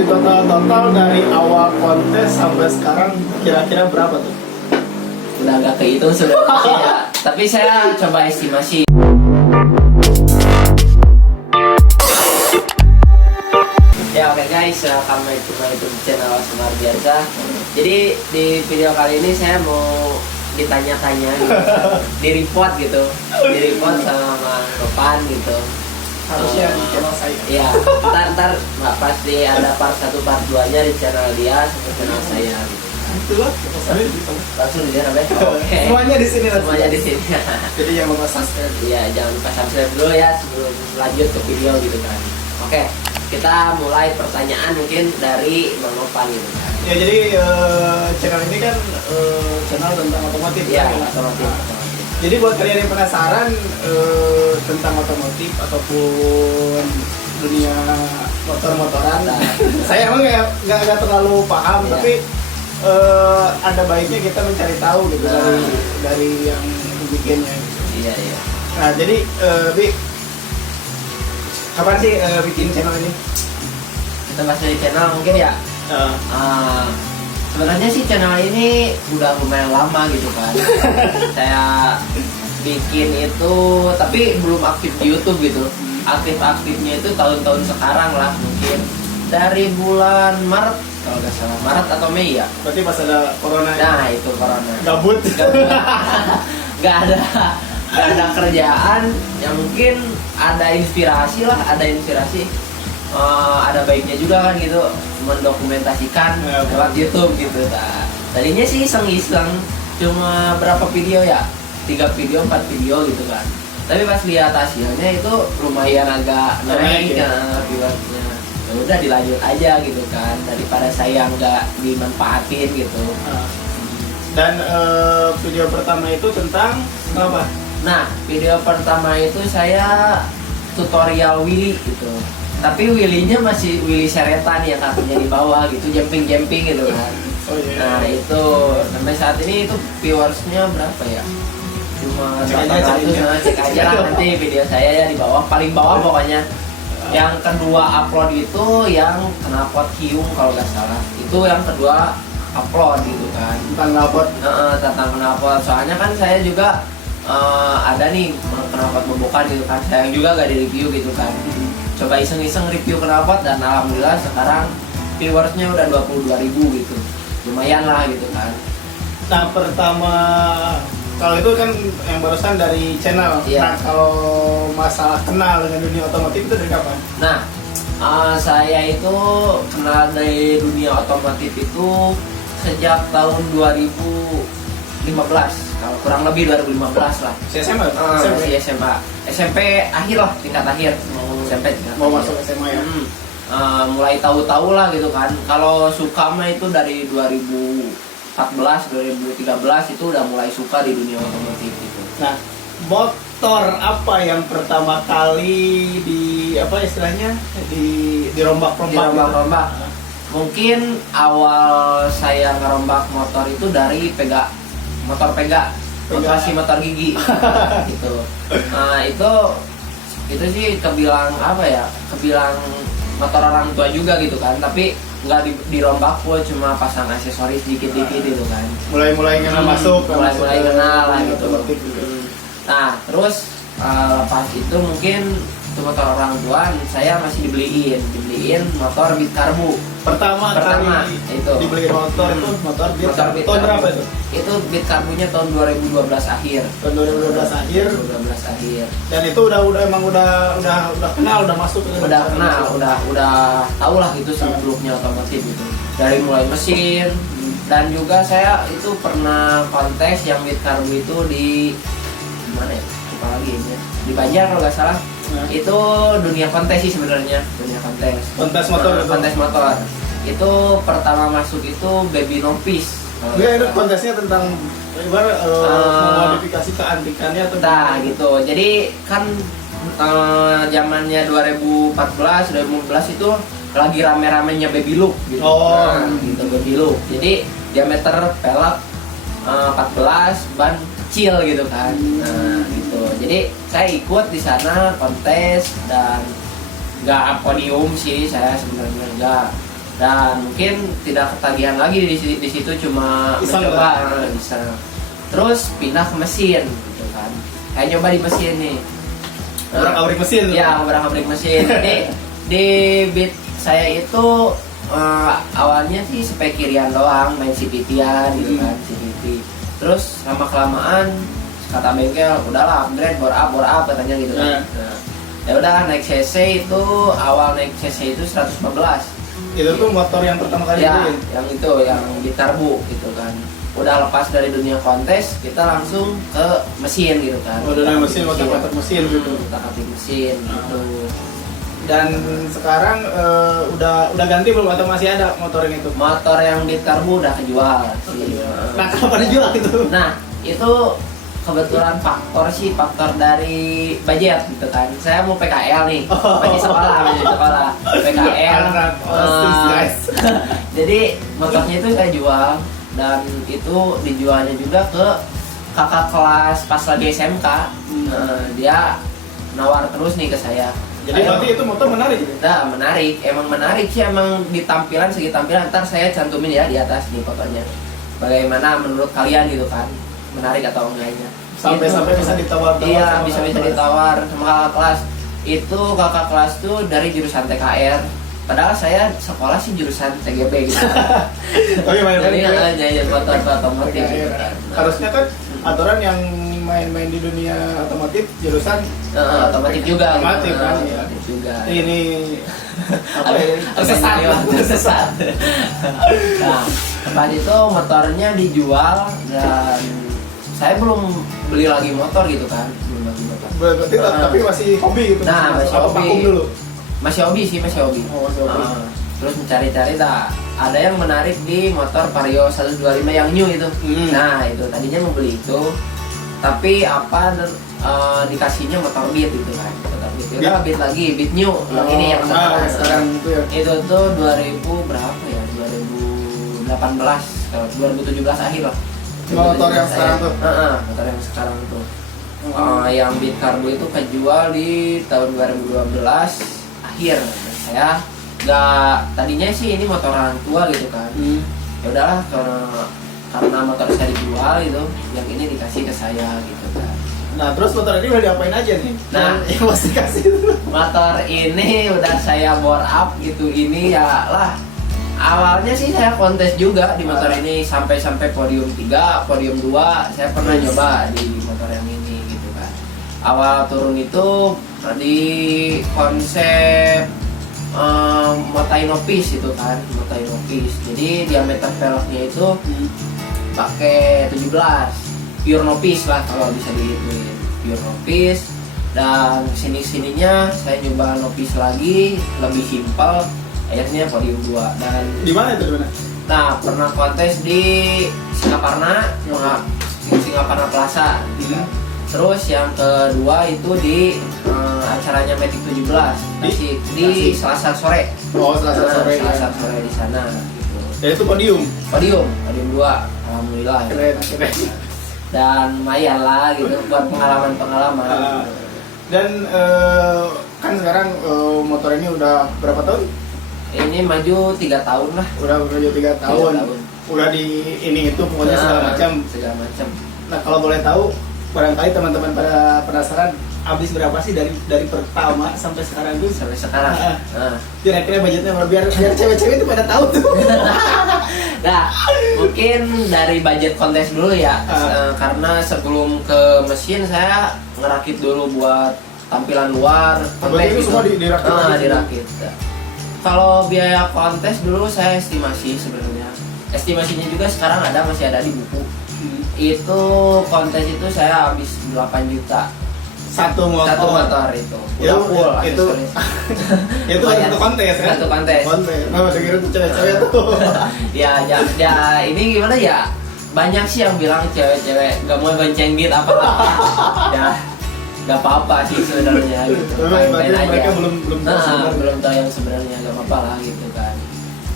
di total dari awal kontes sampai sekarang kira-kira berapa tuh? Udah agak kehitung sebenarnya ya. Tapi saya coba estimasi. Ya oke guys, kami cuma YouTube channel Semar Biasa. Jadi di video kali ini saya mau ditanya-tanya gitu, di report gitu, di report sama Topan gitu. Harusnya di channel saya. Iya, ntar nggak pasti ada part 1 part 2-nya di channel dia sama channel saya. Itulah, Langsung di sana, Oke. semuanya di sini. Semuanya di sini. Jadi yang lupa subscribe. Iya, jangan lupa subscribe dulu ya sebelum lanjut ke video gitu kan. Oke, kita mulai pertanyaan mungkin dari Bang Nopan gitu kan. Ya jadi channel ini kan channel tentang otomotif. Iya, kan? otomotif. Jadi buat kalian yang penasaran tentang otomotif ataupun dunia motor-motoran, saya emang nggak terlalu paham, Iya. tapi ada baiknya kita mencari tahu gitu dari yang bikinnya. Iya, iya. Nah jadi Bi, kapan sih bikin channel ini? Kita masih di channel mungkin ya. Sebenarnya sih channel ini udah lumayan lama gitu kan. Saya bikin itu tapi belum aktif di YouTube gitu. Aktif-aktifnya itu tahun-tahun sekarang lah mungkin. Dari bulan Maret kalau nggak salah, Maret atau Mei ya. Berarti pas ada corona. Nah itu corona. Gabut. Nggak ada kerjaan. Ya mungkin ada inspirasi lah, ada inspirasi. Ada baiknya juga kan gitu mendokumentasikan lewat YouTube gitu. Nah, tadinya sih iseng-iseng cuma berapa video ya, 3 video 4 video gitu kan, tapi pas lihat hasilnya itu lumayan agak naik viewersnya. Ya udah dilanjut aja gitu kan, daripada saya nggak dimanfaatin gitu. Dan video pertama itu tentang apa? Nah video pertama itu saya tutorial wheelie gitu. Tapi wheelie-nya masih wheelie seretan ya, kakinya di bawah gitu, jumping gitu kan. Oh, iya. Nah itu sampai saat ini itu viewersnya berapa ya? Cuma Cek aja, 800, nah, cek aja lah nanti video saya ya di bawah, paling bawah pokoknya. Yang kedua upload itu yang knalpot Hyung kalau nggak salah. Itu yang kedua upload gitu kan. Tentang knalpot. Tentang knalpot. Soalnya kan saya juga ada nih knalpot bobokan gitu kan. Saya juga nggak di review gitu kan. Coba iseng-iseng review knalpot dan alhamdulillah sekarang viewersnya udah 22.000 gitu, lumayan lah gitu kan. Nah pertama kalau itu kan yang barusan dari channel. Iya. Nah kalau masalah kenal dengan dunia otomotif itu dari kapan? Nah saya itu kenal dari dunia otomotif itu sejak tahun 2015, kalau kurang lebih 2015 lah. Si SMA? Masih SMA, SMP akhir lah, tingkat akhir. SMP Mau masuk SMA ya? Mulai tahu-tahu lah gitu kan. Kalau suka mah itu dari 2014, 2013 itu udah mulai suka di dunia otomotif gitu. Nah motor apa yang pertama kali di apa istilahnya dirombak-rombak? Dirombak-rombak. Mungkin awal saya ngerombak motor itu dari motor Pega, motivasi motor gigi gitu. Nah itu sih kebilang apa ya, kebilang motor orang tua juga gitu kan, tapi nggak dirombak pun, cuma pasang aksesoris dikit-dikit gitu kan. Mulai kenal masuk, mulai kenal lah gitu. Gitu. Nah terus lepas itu mungkin itu motor orang tua, saya masih dibeliin motor Beat Karbu. Pertama kali itu dibeliin motor itu motor Beat. Beat Tahun berapa itu? Itu Beat Karbunya tahun 2012 akhir. Tahun 2012 akhir. 2012 akhir. Dan itu udah kenal, udah masuk ke Udah kenal, udah tahu lah itu seluk-beluknya otomotif gitu. Dari mulai mesin dan juga saya itu pernah kontes yang Beat Karbu itu di mana ya? Lupa lagi ini. Di Banjar kalau nggak salah. Nah. Itu dunia kontes sih sebenarnya, dunia kontes. Kontes motor itu. Kontes motor. Itu pertama masuk itu Baby Novice. Enggak, itu kontesnya tentang ibarat memodifikasi keantikannya atau Nah gitu, jadi kan zamannya 2014, 2015 itu lagi rame-ramenya baby look gitu. Gitu baby look. Jadi diameter pelek 14, ban kecil gitu kan. Nah gitu. Jadi saya ikut di sana kontes dan nggak podium sih, saya sebenarnya nggak. dan mungkin tidak ketagihan lagi di situ, cuma Iseng mencoba bisa. Terus pindah ke mesin gitu kan, kayak nyoba di mesin nih. Abrak-abrik mesin tuh. Ya, abrak-abrik mesin. Di beat saya itu awalnya sih spek kirian doang, main CVT-an gitu kan, CVT. Terus lama kelamaan kata bengkel udahlah upgrade, bore up katanya gitu kan. Nah, ya udah naik CC itu, awal naik CC itu 115. Itu tuh motor yang pertama kali Ya, beliin. yang itu yang di karbu gitu kan. Udah lepas dari dunia kontes, kita langsung ke mesin gitu kan. Oh, dari mesin, otak-otak mesin gitu. Otak-atik mesin gitu. Dan sekarang udah ganti belum atau masih ada motor ini tuh? Motor yang di karbu udah kejual sih. Nah, kapan dijual itu? Nah, itu kebetulan faktor dari budget gitu kan. Saya mau PKL nih, masih sekolah PKL. Anak OSIS, guys. Jadi motornya itu saya jual, dan itu dijualnya juga ke kakak kelas pas lagi SMK. Dia nawar terus nih ke saya. Jadi berarti itu motor menarik gitu? Nah, menarik, emang menarik sih, emang di tampilan, segi tampilan ntar saya cantumin ya di atas nih fotonya. Bagaimana menurut kalian gitu kan, menarik atau enggaknya? Sampai bisa ditawar. Iya, bisa ditawar sama kakak kelas. Itu kakak kelas tuh dari jurusan TKR. Padahal saya sekolah sih jurusan TGB gitu. Tapi main Jadi ya motor otomotif gitu kan. Harusnya kan aturan yang main-main di dunia otomotif jurusan otomotif juga. Otomotif kan, iya. Otomotif juga. Ini apa ya? Tersesat. Nah, tempat itu motornya dijual, dan saya belum beli lagi motor gitu kan, belum lagi motor. Berarti tapi masih hobi gitu. Nah, masih apa hobi. vakum dulu? Masih hobi sih, masih hobi. Oh, masih hobi. Terus mencari-cari, ada yang menarik di motor Vario 125 yang new itu. Nah, itu tadinya mau beli itu, tapi dikasihnya motor Beat gitu kan. Motor Beat. Udah Beat lagi, Beat new. Yang ini yang sekarang itu ya. Itu tuh 2000 berapa ya? 2018 atau 2017 akhir lah. Motor yang sekarang tuh. Motor yang sekarang tuh. Yang Beat Karbu itu kejual di tahun 2012 akhir. Saya tadinya sih ini motor orang tua gitu kan. Ya udahlah, karena motor saya dijual gitu, yang ini dikasih ke saya gitu kan. Nah, terus motor ini udah diapain aja nih? Nah, yang mesti kasih dulu. Motor ini udah saya bore up gitu, ini ya lah. Awalnya sih saya kontes juga di motor ini sampai podium 3, podium 2. Saya pernah nyoba di motor yang ini gitu kan. Awal turun itu di konsep Motai Nopis itu kan, Motai Nopis. Jadi diameter velgnya itu pakai 17, pure Nopis lah kalau bisa dihitungin, pure Nopis. Dan sininya saya nyoba Nopis lagi, lebih simpel. Akhirnya podium 2. Dan Di mana itu, di mana? nah, pernah kontes di Singaparna, Singaparna Plaza gitu kan. Terus yang kedua itu di acaranya Matic 17 di Selasa sore. Oh, Selasa sore. Selasa sore di sana gitu. Ya itu podium. Podium 2. Alhamdulillah. Keren. Dan lumayan lah gitu buat pengalaman. Dan kan sekarang motor ini udah berapa tahun? Ini maju 3 tahun lah. Udah maju 3 tahun. Udah di ini itu pokoknya segala macam. Nah, kalau boleh tahu, barangkali teman-teman pada penasaran, habis berapa sih dari pertama sampai sekarang itu? Sampai sekarang. Kira-kira budgetnya biar cewek-cewek itu pada tahu tuh. Nah, mungkin dari budget kontes dulu ya. Karena sebelum ke mesin saya ngerakit dulu buat tampilan luar kontes. Berarti itu semua dirakit? Dirakit. Kalau biaya kontes dulu saya estimasi sebenarnya. Estimasinya juga sekarang masih ada di buku. Itu kontes itu saya habis 8 juta. Satu motor itu. Ya, Udah full itu itu satu kontes ya. Satu kontes. Nah, dengar tuh cewek-cewek tuh. ya ini gimana ya? Banyak sih yang bilang cewek-cewek gak mau gonceng Beat apa. Ya gak apa-apa sih sebenarnya gitu. Main-main aja. Mereka belum tahu yang sebenarnya, gak apa-apa lah gitu kan.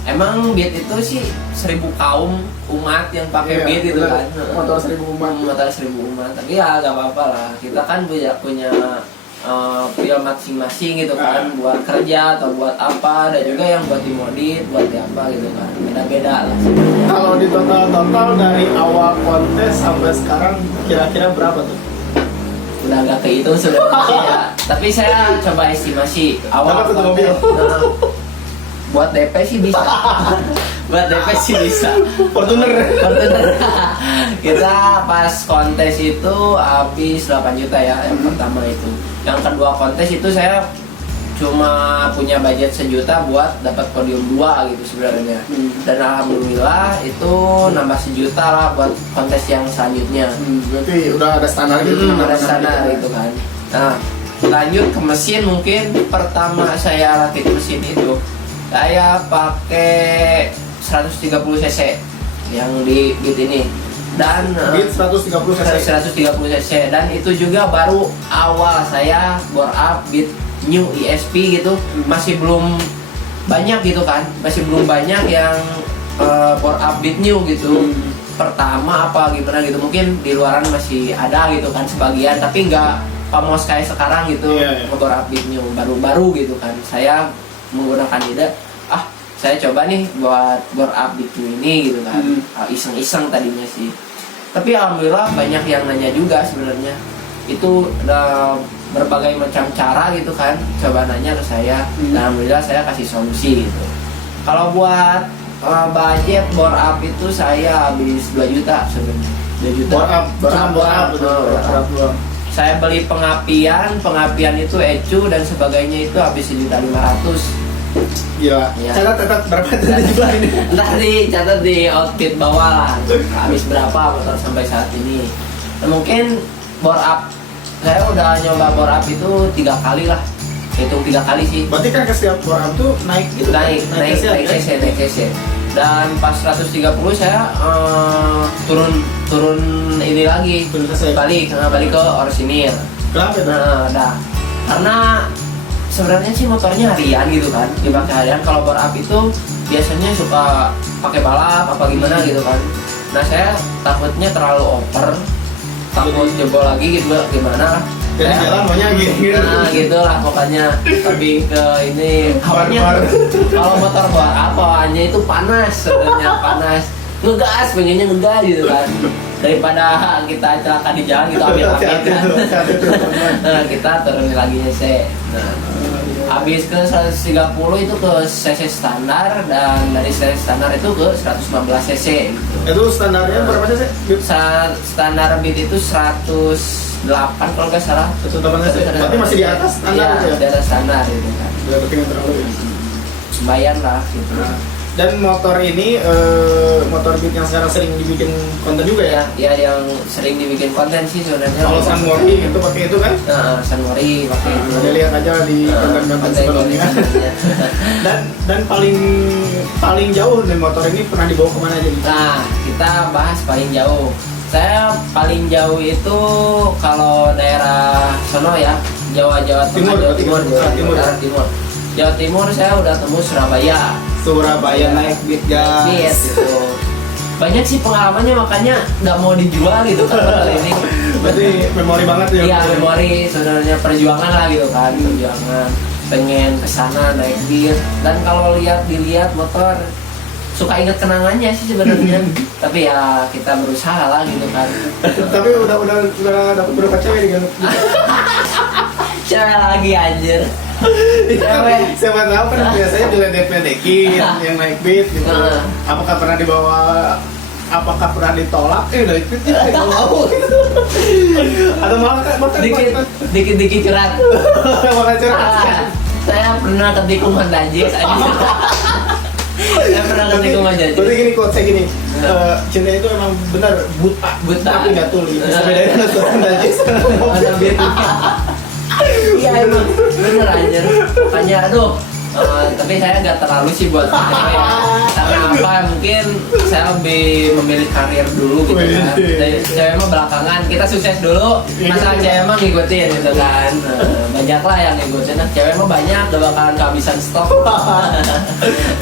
Emang Beat itu sih 1000 kaum umat yang pakai Beat itu kan. Motor 1000 umat. Motor 1000 umat. Tapi ya gak apa-apa lah. Kita kan punya feel masing-masing gitu kan, buat kerja atau buat apa, ada juga yang buat dimodif, buat di apa gitu kan, beda-beda lah. Kalau di total dari awal kontes sampai sekarang kira-kira berapa tuh? Udah agak kehitung sebenarnya ya. Tapi saya coba estimasi awal Dapat satu mobil. Buat DP sih bisa. Buat DP sih bisa. Fortuner. Fortuner. Kita pas kontes itu habis 8 juta ya yang pertama itu. Yang kedua kontes itu saya cuma punya budget 1 juta buat dapat podium 2 gitu sebenarnya. Dan alhamdulillah itu nambah 1 juta lah buat kontes yang selanjutnya. Berarti udah ada standar gitu. Ada standar gitu kan. Nah, lanjut ke mesin, mungkin pertama saya rakit mesin itu saya pakai 130 cc yang di Beat ini. Dan Beat 130 cc. 130 cc dan itu juga baru awal saya bore up Beat new ESP gitu, masih belum banyak gitu kan, masih belum banyak yang bore up Beat new gitu. Pertama apa gimana gitu, mungkin di luaran masih ada gitu kan sebagian, tapi nggak pamos kayak sekarang gitu. Bore up Beat new baru-baru gitu kan, saya menggunakan ide saya coba nih buat bore up Beat new ini gitu kan. Iseng-iseng tadinya sih, tapi alhamdulillah banyak yang nanya juga sebenarnya. Itu udah berbagai macam cara gitu kan, coba nanya ke saya. Dan alhamdulillah saya kasih solusi gitu. Kalau buat budget bore up itu saya habis 2 juta sebenarnya. 2 juta Bore up. Saya beli pengapian itu ecu dan sebagainya itu habis 1.500.000. Gila. Ya. Catat berapa tadi juga ini? Ntar catat di outfit bawah lah. Habis berapa motor sampai saat ini. Nah, mungkin bore up saya udah nyoba bore up itu 3 kali lah. Hitung 3 kali sih. Berarti kan ke setiap bore up tuh naik gitu. Naik cc. Dan pas 130 saya turun ini lagi. Turun cc. Balik ke orsinil. Kenapa itu? Nah, karena sebenarnya sih motornya harian gitu kan, dipakai harian. Kalau bore up itu biasanya suka pakai balap apa gimana gitu kan. Nah saya takutnya terlalu over, takut jebol lagi gitu gimana. Jadi jalan maunya gini. Nah gitu lah pokoknya, lebih ke ini hawanya. Kalau motor bore up bawaannya itu panas sebenarnya, panas. Ngegas, pengennya ngegas gitu kan, daripada kita celaka di jalan gitu amit-amit kan. Nah, kita turunin lagi cc. Nah, habis ke 130 itu ke cc standar, dan dari cc standar itu ke 115 cc gitu. Itu standarnya berapa cc? Standar Beat itu 108 kalau nggak salah. 108 cc. Berarti masih di atas standar ya? ya? Di atas standar gitu kan. Berarti nggak terlalu ya? Lumayan lah gitu. Dan motor ini, motor Beat yang sekarang sering dibikin konten juga ya? Ya yang sering dibikin konten sih sebenarnya. Kalau Sunmori itu pakai itu kan? Sunmori pakai itu. Udah lihat aja di konten-konten sebelumnya. dan paling jauh nih motor ini pernah dibawa kemana aja? Nah, kita bahas paling jauh. Saya paling jauh itu kalau daerah sono ya, Jawa Timur. Jawa Timur saya udah temu Surabaya naik Beat gas gitu. Banyak sih pengalamannya, makanya nggak mau dijual gitu kan motor ini. Berarti memori banget ya? Iya, memori sebenarnya, perjuangan lah gitu kan, perjuangan pengen kesana naik Beat. Dan kalau dilihat motor suka inget kenangannya sih sebenarnya. Tapi ya kita berusaha lah gitu kan. Tapi udah dapat berapa cewek dengan cewek lagi anjir. Cewek. Siapa tahu kan biasanya juga DP-dekin yang naik Beat gitu. Apakah pernah ditolak? Naik Beat ya nggak mau. Atau malah Dikit curhat. Malah curhat. Saya pernah ketikung Najis aja. Saya pernah ketikung Najis. Berarti gini, quote saya gini, cinta itu emang benar buta, tapi nggak tuli. Bedanya sama Najis. Iya emang bener aja. Makanya aduh, tapi saya nggak terlalu sih buat cewek ya. Karena apa? Mungkin saya lebih memilih karir dulu gitu kan. Cewek mah belakangan, kita sukses dulu. Masalah cewek mah ngikutin gitu kan. Banyak lah yang ngikutin. Cewek mah banyak, udah bakalan kehabisan stok.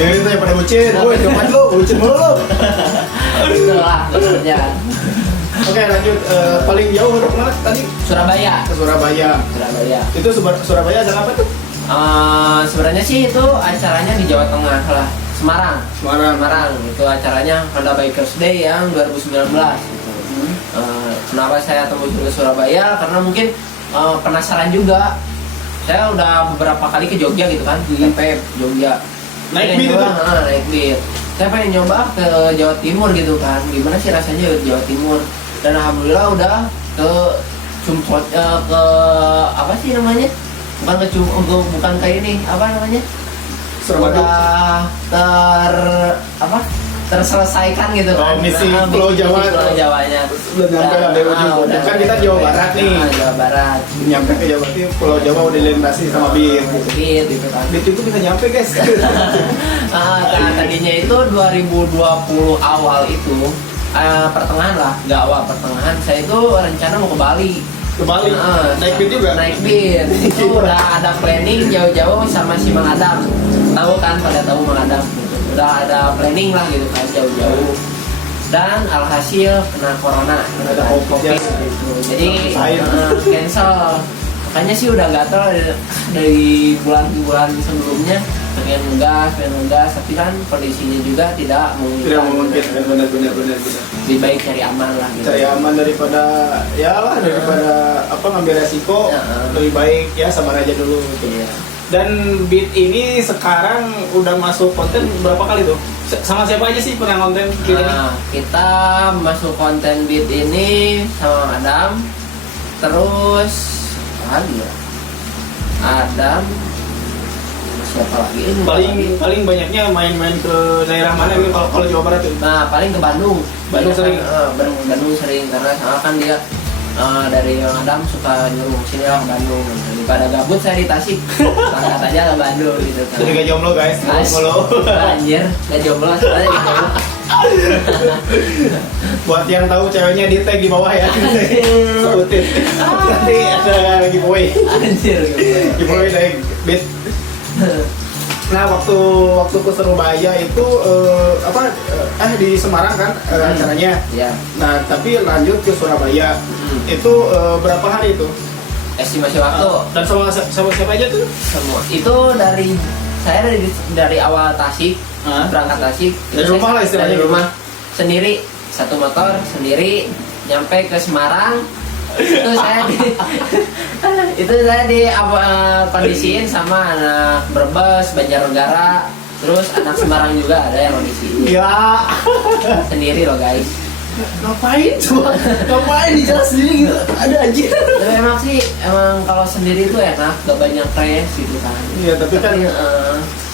Jadi itu yang pada bucin, woi coba lu, bucin mulu lu. Itulah sebenarnya. Oke lanjut, paling jauh untuk mana tadi? Surabaya. Ke Surabaya. Surabaya. Itu Surabaya ada apa tuh? Sebenarnya sih itu acaranya di Jawa Tengah lah, Semarang. Semarang itu acaranya Honda Bikers Day yang 2019. Gitu. Kenapa saya tembus ke Surabaya? Karena mungkin penasaran juga. Saya udah beberapa kali ke Jogja gitu kan, di TP Jogja. Naik beat itu? Naik beat. Saya pengen nyoba ke Jawa Timur gitu kan, gimana sih rasanya di Jawa Timur? Dan alhamdulillah udah ke Cumpot, ke apa sih namanya? Bukan ke bukan ke ini, apa namanya? Udah terselesaikan gitu kan. Misi Pulau Jawa. Pulau Jawanya. Udah nyampe lah dari ujung. Kan kita Jawa Barat nih. Jawa Barat. Nyampe ke Jawa Barat, Pulau Jawa udah dilintasi sama BIR. BIR gitu kan. BIR itu bisa nyampe guys. Tadinya itu 2020 awal itu pertengahan lah, nggak awal, pertengahan. Saya itu rencana mau ke Bali. Ke Bali? Naik BIR juga? Naik BIR. Itu udah ada planning jauh-jauh sama si Mang Adam. Tahu kan, pada tahu Mang Adam gitu. Udah ada planning lah gitu kan, jauh-jauh. Dan alhasil kena corona, ada COVID gitu. Jadi cancel. Makanya sih udah gatel dari bulan-bulan sebelumnya, pengen ngegas, tapi kan kondisinya juga tidak memungkinkan. Benar. Lebih baik cari aman lah gitu. Cari aman daripada apa ngambil resiko, lebih baik ya sabar aja dulu gitu. Iya. Dan Beat ini sekarang udah masuk konten berapa kali tuh? Sama siapa aja sih pernah konten Beat ini? Kita masuk konten Beat ini sama Adam, terus apa lagi ya? Adam, siapa lagi? Paling banyaknya main-main ke daerah mana gitu kalau Jawa Barat tuh? Nah, paling ke Bandung. Bandung sering. Bandung sering karena kan dia dari Adam suka nyuruh sini lah Bandung. Daripada gabut saya di Tasik, angkat aja ke Bandung gitu kan. Jadi gak jomblo guys, jomblo. Anjir, gak jomblo soalnya gak jomblo. Buat yang tahu ceweknya di tag di bawah ya. Sebutin. Nanti ada giveaway. Anjir, giveaway dari Beat. Nah waktu ke Surabaya itu di Semarang kan acaranya. Iya. Nah tapi lanjut ke Surabaya. Itu berapa hari itu? Estimasi waktu. Dan sama siapa aja tuh? Semua. Itu saya dari awal Tasik, berangkat Tasik. Dari rumah lah istilahnya. Dari rumah sendiri, satu motor sendiri, nyampe ke Semarang. Itu saya di kondisiin sama anak Brebes, Banjarnegara, terus anak Semarang juga ada yang kondisiin. Ya. Sendiri loh guys. Ngapain coba? Ngapain di jalan sendiri gitu? Ada aja. Tapi emang kalau sendiri tuh enak, gak banyak stres gitu kan. Iya tapi kan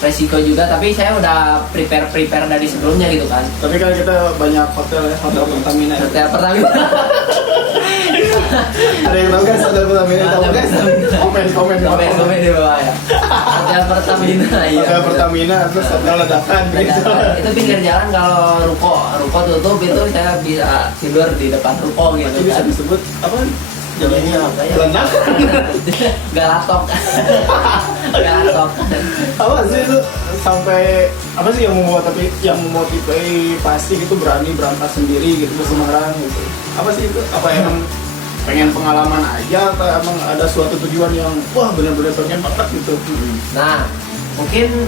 resiko juga, tapi saya udah prepare dari sebelumnya gitu kan. Tapi kan kita banyak hotel Pertamina. Hotel Pertamina. Ada yang tahu guys hotel Pertamina? Tahu guys? Komen di bawah ya. Hotel Pertamina. Iya. Hotel Pertamina terus hotel ledakan gitu. Itu pinggir jalan, kalau ruko tutup itu saya bisa tidur di depan ruko gitu. Itu bisa disebut apa? Namanya apa ya? Ledakan. Galatok. Apa sih itu sampai apa sih yang memotivasi gitu berani berangkat sendiri gitu ke Semarang gitu? Apa sih itu? Apa emang pengen pengalaman aja atau emang ada suatu tujuan yang wah benar-benar pengen banget gitu? Nah, mungkin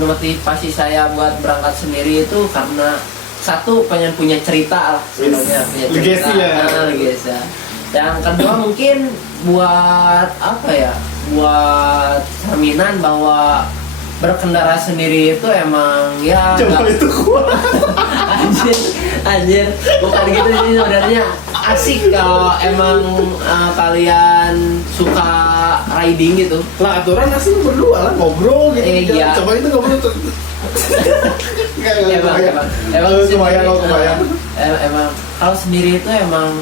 motivasi saya buat berangkat sendiri itu karena satu pengen punya cerita lah sebenarnya, legasi ya. Legasi. Yang kedua mungkin buat apa ya? Buat cerminan bahwa berkendara sendiri itu emang ya coba itu kuat. anjir bukan gitu sih sebenarnya. Asik kalau emang kalian suka riding gitu. Lah aturan asli berdua lah ngobrol gitu. Iya. Coba itu ngobrol tuh. Emang kalau sendiri itu emang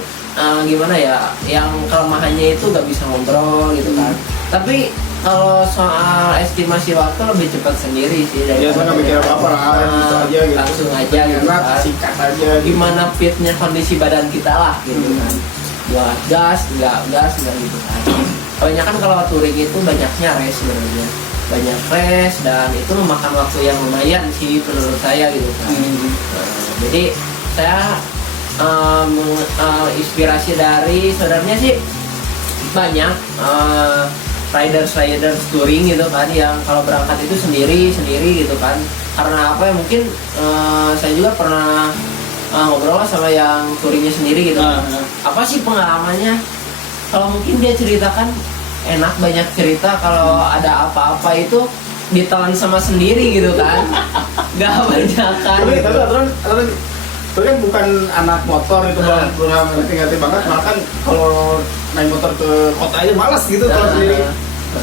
gimana ya, yang kelemahannya itu gak bisa ngobrol gitu kan. Tapi kalau soal estimasi waktu lebih cepat sendiri sih dari ya, saya nggak mikir apa-apa lah, bisa aja gitu. Langsung aja gitu enak, kan. sikat aja gitu. Gimana fitnya kondisi badan kita lah gitu kan. Buat gas, enggak gitu kan. Kebanyakan kalau touring itu banyaknya race sebenarnya. Banyak race dan itu memakan waktu yang lumayan sih menurut saya gitu kan. Jadi saya inspirasi dari sebenarnya sih banyak riders touring gitu kan, yang kalau berangkat itu sendiri gitu kan. Karena apa ya, mungkin saya juga pernah ngobrol sama yang touringnya sendiri gitu. Apa sih pengalamannya? Kalau mungkin dia ceritakan enak, banyak cerita, kalau ada apa-apa itu ditelan sama sendiri gitu kan. Gak banyak kan. Tapi Gitu. itu kan bukan anak motor itu bang, belum ngerti banget. Malah kan kalau naik motor ke kota aja malas gitu kalau sendiri.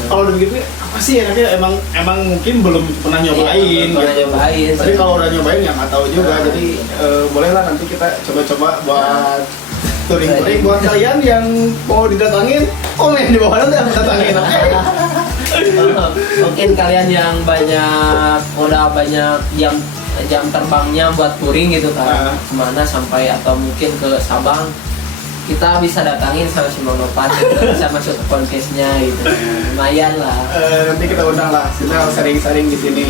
Kalau udah begitu apa sih enaknya, emang mungkin belum pernah nyobain Iya, pernah gitu. nyobain. Tapi kalau udah nyobain ya nggak tahu juga. Jadi bolehlah nanti kita coba-coba buat touring buat kalian yang mau didatangin, komen di bawah nanti aku datangin. Oke? Mungkin kalian yang udah banyak jam terbangnya buat touring gitu kan, kemana sampai atau mungkin ke Sabang, kita bisa datangin sama si Monopat gitu, bisa masuk ke podcastnya gitu, lumayan lah. Nanti kita undang lah, kita sering-sering di sini.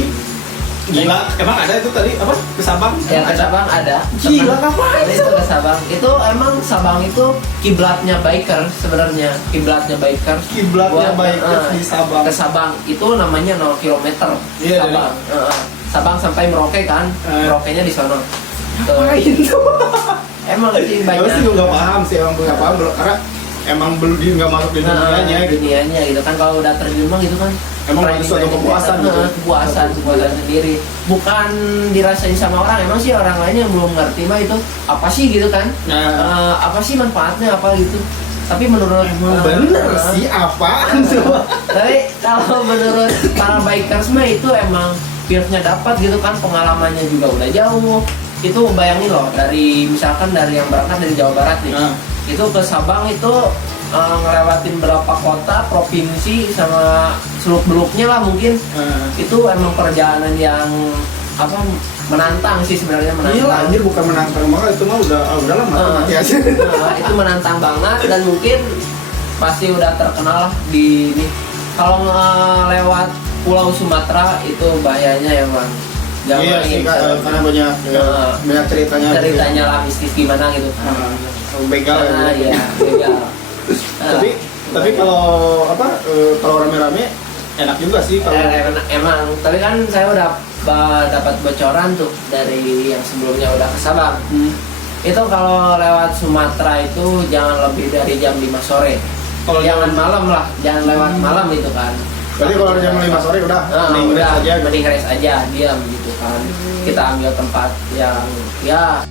Gila, emang ada itu tadi apa ke Sabang? Ya ke Sabang ada. Gila, ngapain Itu ke Sabang. Itu emang Sabang itu kiblatnya biker sebenarnya. Kiblatnya biker. Kiblatnya bikers di Sabang. Ke Sabang itu namanya 0 km. Iya, Sabang. Sabang sampai Merauke kan. Merauke-nya di sono. Ngapain tuh? Emang sih Gue banyak. sih gue nggak paham sih, emang gue nggak paham karena emang belum dia nggak masuk di dunianya gitu. Dunianya gitu kan, kalau udah terjun mah gitu kan. Emang ada suatu kepuasan gitu. Kepuasan sendiri. Bukan dirasain sama orang, emang sih orang lain yang belum ngerti mah itu apa sih gitu kan. Apa sih manfaatnya apa gitu. Tapi menurut Bener sih, apaan tuh? Tapi kalau menurut para bikers mah itu emang feels-nya dapat gitu kan, pengalamannya juga udah jauh. Itu bayangin loh, dari misalkan dari yang berangkat dari Jawa Barat nih, itu ke Sabang itu ngelewatin berapa kota, provinsi, sama seluk-beluknya lah mungkin. Itu emang perjalanan yang apa, menantang sih sebenarnya, menantang. Iya anjir, bukan menantang banget, itu mah udahlah mati aja. Itu menantang banget, dan mungkin pasti udah terkenal lah di ini. Kalau lewat Pulau Sumatera itu bahayanya emang. Iya sih, karena banyak ceritanya lah mistis gimana gitu kan. Begal ya, begal. Tapi kalau apa, kalau rame-rame enak juga sih kalau emang. Tapi kan saya udah dapat bocoran tuh dari yang sebelumnya udah ke Sabang. Itu kalau lewat Sumatera itu jangan lebih dari jam 5 sore. Kalau jangan malam lah, jangan lewat malam itu kan. Berarti kalau jam 5 sore udah mending rest aja, diam gitu kan. Kita ambil tempat yang ya